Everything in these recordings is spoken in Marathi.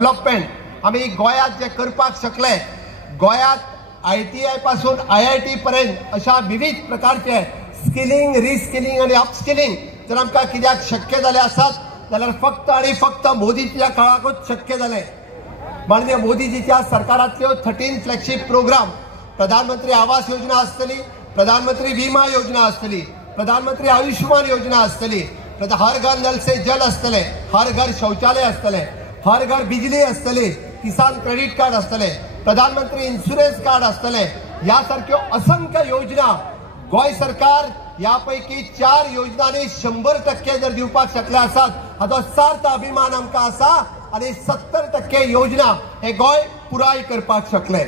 डेव्हलपमेंट आम्ही गोयात जे करपाक शकले, गोयात ITI पासून IIT पर्यंत अशा विविध प्रकारचे स्किलिंग, रिस्किलिंग आणि अपस्किलिंग जर आमकां कित्याक शक्य जाले आसात जाल्यार फक्त आणि फक्त मोदीच्या काळाकूच शक्य जाले। माननीय मोदीजीच्या सरकारांतल्यो 13 फ्लॅगशिप प्रोग्राम, प्रधानमंत्री आवास योजना आसतली, प्रधानमंत्री विमा योजना आसतली, प्रधानमंत्री आयुष्मान योजना आसतली, हर घर नल से जल आसतले, हर घर शौचालय आसतले, हर घर बिजली आसतली, किसान क्रेडिट कार्ड आसतले, प्रधानमंत्री इन्शुरन्स कार्ड आसतले, यासारख्यो असंख्य योजना गोय सरकार यापैकी 4 योजनांनी 100% जर दिवपाक शकले आसात हाचो सार्थ अभिमान आमकां आसा आणि 70% योजना हे गोय पुराय करपाक शकले।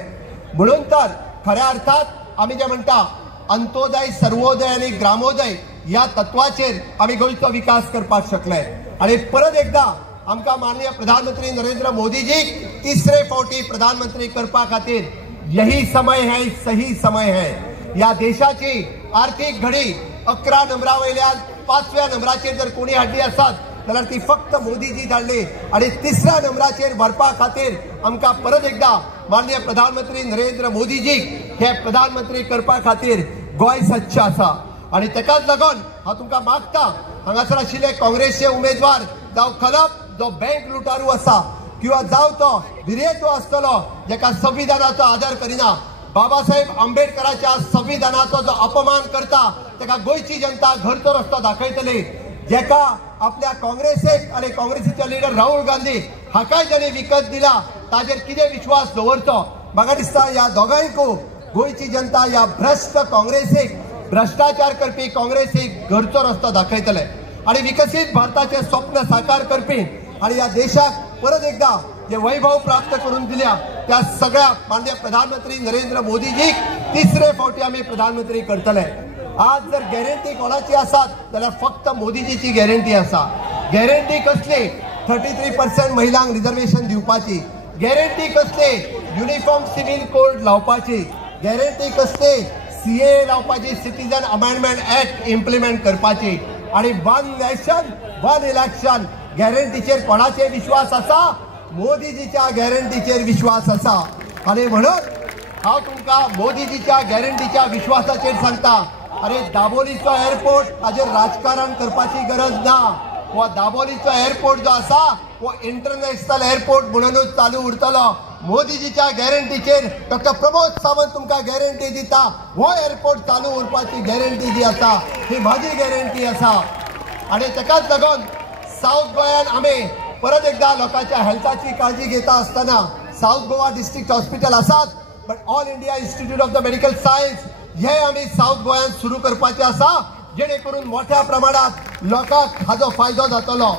म्हणून तर खऱ्या अर्थात आम्ही जे म्हणटा अंत्योदय, सर्वोदय आणि ग्रामोदय या तत्वाचेर आम्ही गोयचो विकास करपाक शकले। आणि परत एकदा आमकां माननीय प्रधानमंत्री नरेंद्र मोदी जी तिसरे फावटी प्रधानमंत्री करपा खातीर यही समय है, सही समय है। या देशाची आर्थिक घडी 11 नंबरा वयल्यान 5व्या नंबराचेर जर कोणी हाडली आसात जाल्यार ती फक्त मोदीजी धाडली आणि 3ऱ्या नंबराचेर व्हरपा खातीर आमकां परत एकदा माननीय प्रधानमंत्री नरेंद्र मोदीजी हे प्रधानमंत्री करपा खातीर गोय सच्च आसा। आणि तेकाच लागून हांव तुमकां मागता, हांगासर आशिल्ले काँग्रेसचे उमेदवार जावं खलप जो बँक लुटारू आसा किंवा जावं तो विरेतो आसतलो जेका संविधानाचो आदर करिना, बाबासाहेब आंबेडकराच्या संविधानाचो जो अपमान करता तेका गोयची जनता घरचो रस्तो दाखयतली। जेका आपल्या काँग्रेसीक आणि काँग्रेसीचे लीडर राहुल गांधी हाकाय जाणे विकत दिला ताजेर कितें विश्वास दवरचो? म्हाका दिसता या दोगांयकू गोयची जनता या भ्रष्ट काँग्रेसीक, भ्रष्टाचार करपी काँग्रेसीक घरचो रस्तो दाखयतले आणि विकसित भारताचे स्वप्न साकार करपी आणि या देशाक परत एकदा जे वैभव प्राप्त करून दिल्या त्या सगळ्या माननीय प्रधानमंत्री नरेंद्र मोदीजीक तिसरे फावटी आम्ही प्रधानमंत्री करतले। आज जर गॅरंटी कोणाची आसात जाल्यार फक्त मोदीजीची गॅरंटी आसा। गॅरंटी कसली? 33% महिलांक रिजर्वेशन दिवपाची, गॅरंटी कसली? युनिफॉर्म सिव्हिल कोड लावपाची, गॅरंटी कसली? CAA लावपाची, सिटीजन अमेंडमेंट ऍक्ट इम्प्लिमेंट करपाची आणि 1 नेशन 1 इलेक्शन गॅरंटीचेर कोणाचे विश्वास आसा? मोदीजीच्या गॅरंटीचेर विश्वास आसा। आणि म्हणून हांव तुमकां मोदीजीच्या गॅरंटीच्या विश्वासाचेर सांगता, अरे दाबोलीचो एअरपोर्ट हाजेर राजकारण करपाची गरज ना। हो दाबोलीचो एअरपोर्ट जो आसा हो इंटरनॅशनल एअरपोर्ट म्हणूनच चालू उरतलो। मोदीजीच्या गॅरंटीचेर डॉक्टर प्रमोद सावंत तुमकां गॅरंटी दिता, हो एअरपोर्ट चालू उरपाची गॅरंटी जी आसा ही माझी गॅरंटी आसा। आणि तेकाच लागून साऊथ गोंयान आमी परत एकदा लोकांच्या हेल्थाची काळजी घेता असताना साऊथ गोवा डिस्ट्रिक्ट हॉस्पिटल आसात, but all India institute of the medical science हे आम्ही साऊथ गोंयान सुरू करपाचे आसा, जेणे करून मोठ्या प्रमाणात लोकांक हाजो फायदो जातलो।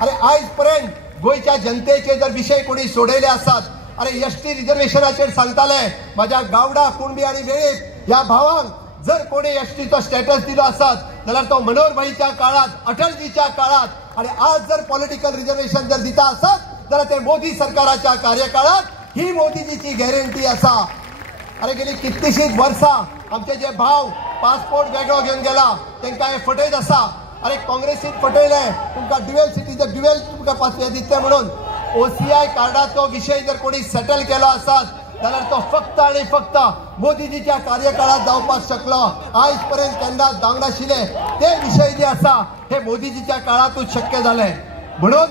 अरे आयज पर्यंत गोयच्या जनतेचे जर विषय कोणी सोडयले आसात, अरे ST रिजर्वेशनाचेर सांगताले माझ्या गावडा, कुणबी आणि वेळीप या भावांक जर कोणी STचो स्टेटस दिलो आसात जाल्यार तो मनोहर भाईच्या काळात, अटलजीच्या काळात, आणि आज जर पॉलिटिकल रिजर्वेशन जर दिता आसात जाल्यार ते मोदी सरकाराच्या कार्यकाळात ही मोदीजीची गॅरंटी आसा। अरे गेली कितलीशीच वर्सां आमचे जे भाव पासपोर्ट वेगळो घेवन गेला तांकां हे फटयत आसा। अरे काँग्रेसीन फटयले तुमकां ड्युएल सिटीजन, ड्युएल तुमकां पासपोर्ट दितले म्हणून। OCI कार्डाचो विषय जर कोणी सेटल केलो आसात जाल्यार तो फक्त आणि फक्त मोदीजीच्या कार्यकाळात जावपाक शकलो। आयज पर्यंत केन्ना जावंक नाशिल्ले ते विषय जे आसा हे मोदीजीच्या काळातूच शक्य जाले। म्हणून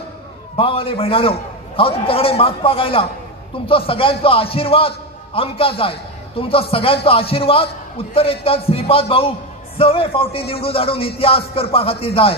भाव आणि भयणानो, हांव तुमचे कडेन मागपाक आयला, तुमचो सगळ्यांचो आशीर्वाद आमकां जाय। तुमचो सगळ्यांचो आशीर्वाद उत्तरेंतल्यान श्रीपाद भाऊ 6वे फावटी निवडून हाडून इतिहास करपा खातीर जाय।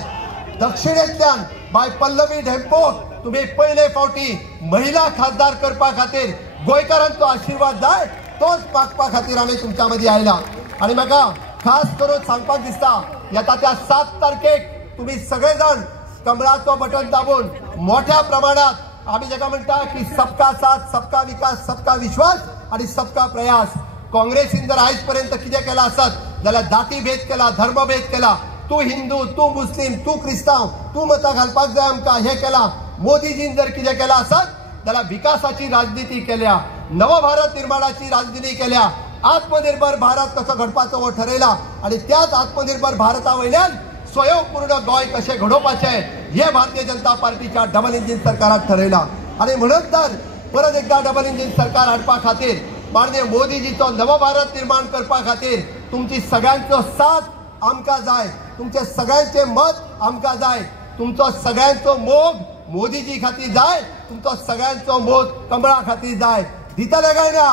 दक्षिणेंतल्यान बाय पल्लवी ढेंपो तुम्ही पयले फावटी महिला खासदार करपा खातीर गोंयकारांचो आशीर्वाद जाय, तोच मागपा खातीर आमी तुमच्या मदीं आयला। आणि म्हाका खास करून सांगपाक दिसता, येता त्या 7 तारखेक तुम्ही सगळे जाण कमळाचो बटन दाबून मोठ्या प्रमाणात आम्ही जेका म्हणटा की सबका साथ, सबका विकास, सबका विश्वास आणि सबका प्रयास। काँग्रेसीन जर आयज पर्यंत कितें केला आसत जाल्यार जाती भेद केला, धर्मभेद केला, तू हिंदू, तू मुस्लिम, तू क्रिस्तांव, तू मतां घालपाक जाय आमकां हे केला। मोदीजीन जर कितें केला आसत जाल्यार विकासाची राजनीती केल्या, नवभारत निर्माणाची राजनीती केल्या, आत्मनिर्भर भारत कसो घडपाचो हो ठरयला आणि त्याच आत्मनिर्भर भारता वयल्यान स्वयंपूर्ण गोय कशें घडोवपाचें हे भारतीय जनता पार्टीच्या डबल इंजिन सरकारान ठरयला। आणि म्हणून तर परत एकदा डबल इंजिन सरकार हाडपा खातीर माननीय मोदीजीचो नवो भारत निर्माण करपा खातीर तुमची सगळ्यांचो साथ आमकां जाय, तुमचे सगळ्यांचे मत आमकां जाय, तुमचो सगळ्यांचो मोग मोदीजी खातीर जाय, तुमचो सगळ्यांचो मोग कमळा खातीर जाय. दितले काय ना?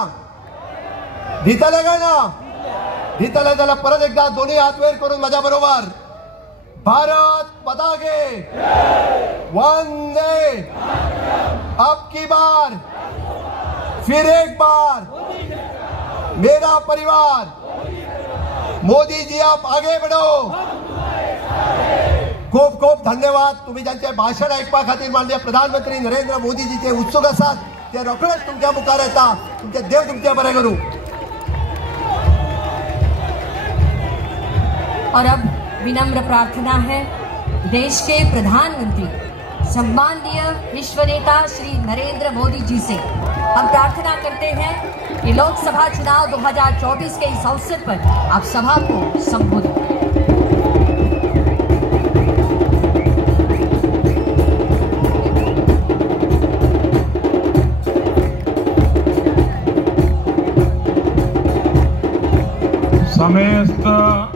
दितले काय ना? दितले जाल्यार परत एकदा दोन्ही हात वयर करून माझ्या बरोबर भारत माता की वंदे, अब की बार फिर एक बार मेरा परिवार, मोदी जी आप आगे बढ़ो. खूप खूप धन्यवाद. तुम्ही ज्यांचे भाषण ऐकपा खातीर माननीय प्रधानमंत्री नरेंद्र मोदीजीचे उत्सुक आसात ते रोखडेच तुमच्या मुखार येता. तुमचे देव तुमचे बरे करू. और अब विनम्र प्रार्थना है देश के प्रधानमंत्री सम्माननीय विश्व नेता श्री नरेंद्र मोदी जी से. हम प्रार्थना करते हैं कि लोकसभा चुनाव 2024 के इस अवसर पर आप सभा को संबोधित करें. समस्त